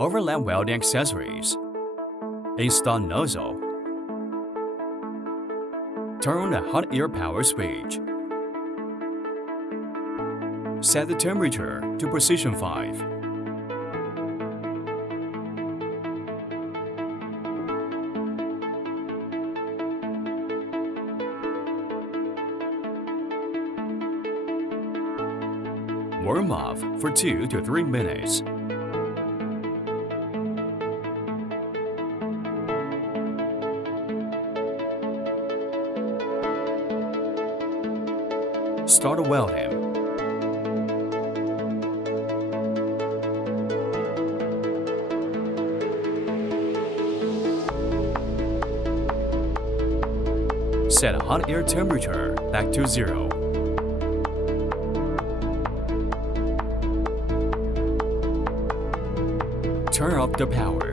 Overlap welding accessories. Install nozzle. Turn on the hot air power switch. Set the temperature to position 5. Warm off for 2 to 3 minutes. Start welding. Set hot air temperature back to 0. Turn off the power.